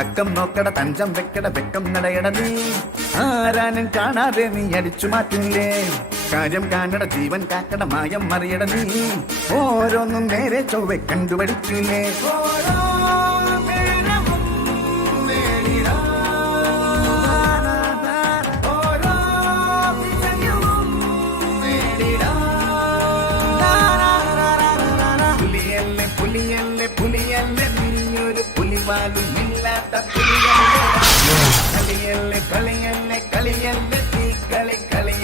അക്കം നോക്കട തഞ്ചം വെക്കട വെക്കം നടയട നീ ആരാനും കാണാതെ നീ അടിച്ചു മാറ്റില്ലേ കാര്യം കാണട ജീവൻ കാക്കട മായം മറിയട നീ ഓരോന്നും നേരെ ചൊവ്വെ കണ്ടുപഠിക്കില്ലേ പുലിയല്ലേ നീയൊരു പുലിവാലും ഇല്ലാത്ത പുലിയല്ലേ കളിയല്ലേ കളിയല്ലേ കളിയല്ലേ നീ കളി കളി